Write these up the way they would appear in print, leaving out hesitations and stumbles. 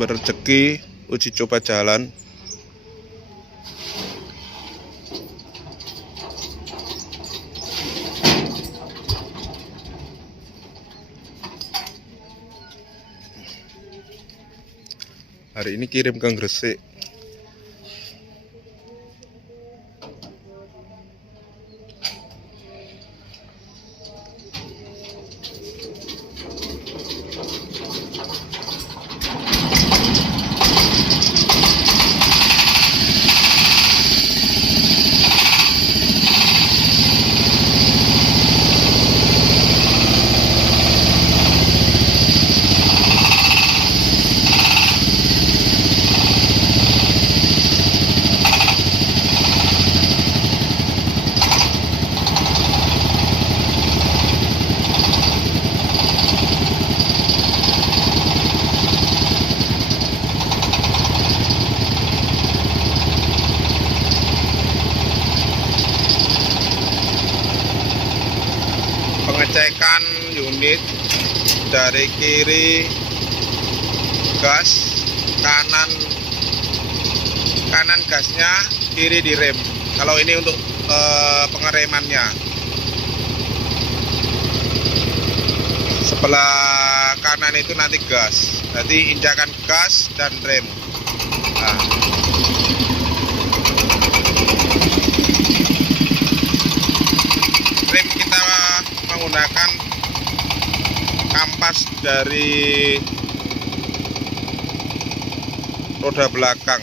Berrezeki uji coba jalan. Hari ini kirim ke Gresik. Pengecekan unit dari kiri gas, kanan gasnya, kiri direm. Kalau ini untuk pengeremannya. Sebelah kanan itu nanti gas, nanti injakan gas dan rem. Nah. Rem kita menggunakan kampas dari roda belakang.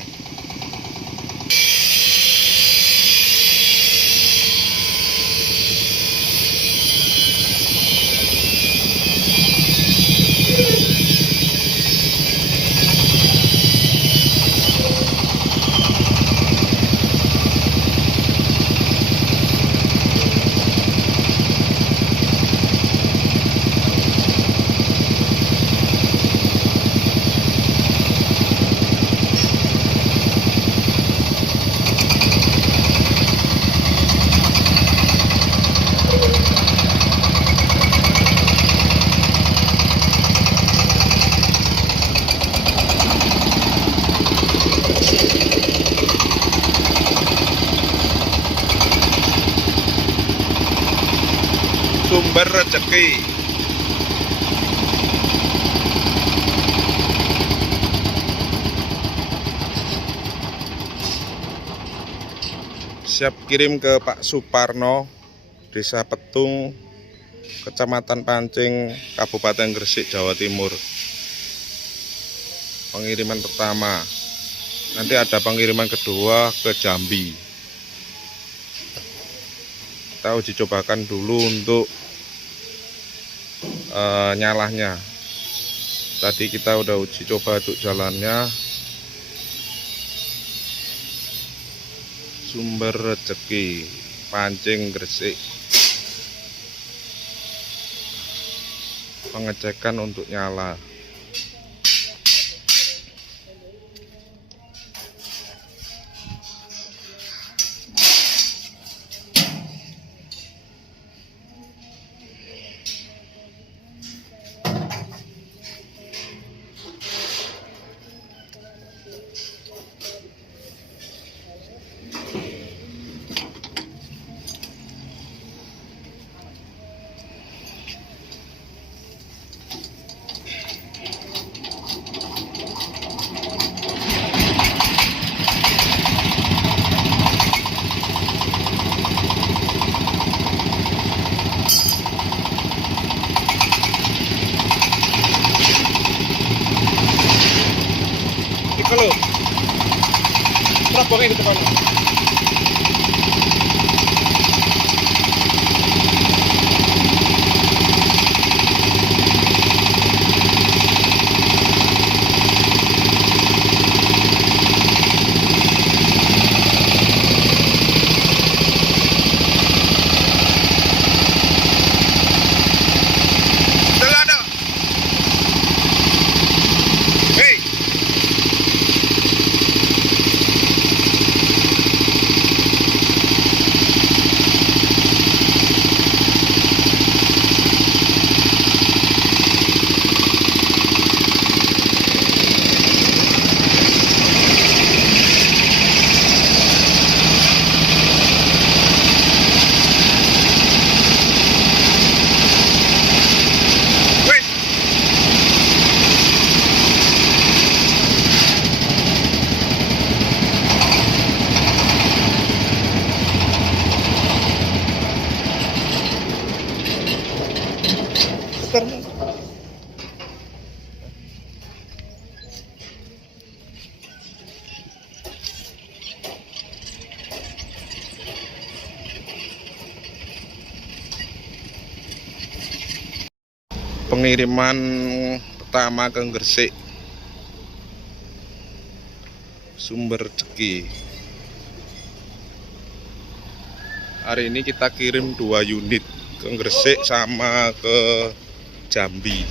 Sumber rezeki. Siap kirim ke Pak Suparno, Desa Petung, Kecamatan Pancing, Kabupaten Gresik, Jawa Timur. Pengiriman pertama. Nanti ada pengiriman kedua ke Jambi. Kita uji cobakan dulu untuk nyalanya. Tadi kita udah uji coba untuk jalannya. Sumber rezeki Pancing Gresik. Pengecekan untuk nyala. Kalau terapkan di depan. pengiriman pertama ke Gresik, sumber Ceki. Hari ini kita kirim 2 unit ke Gresik sama ke Jambi.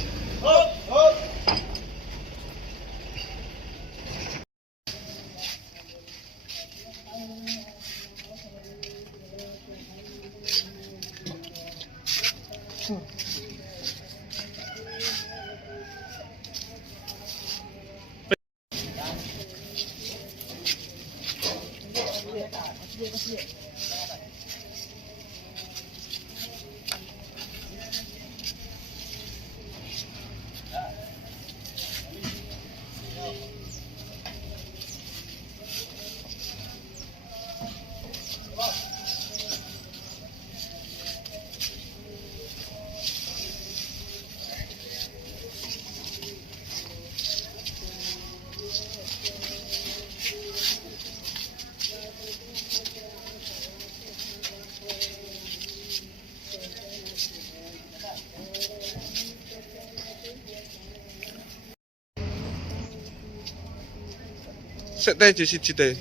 Sik teh siji teh.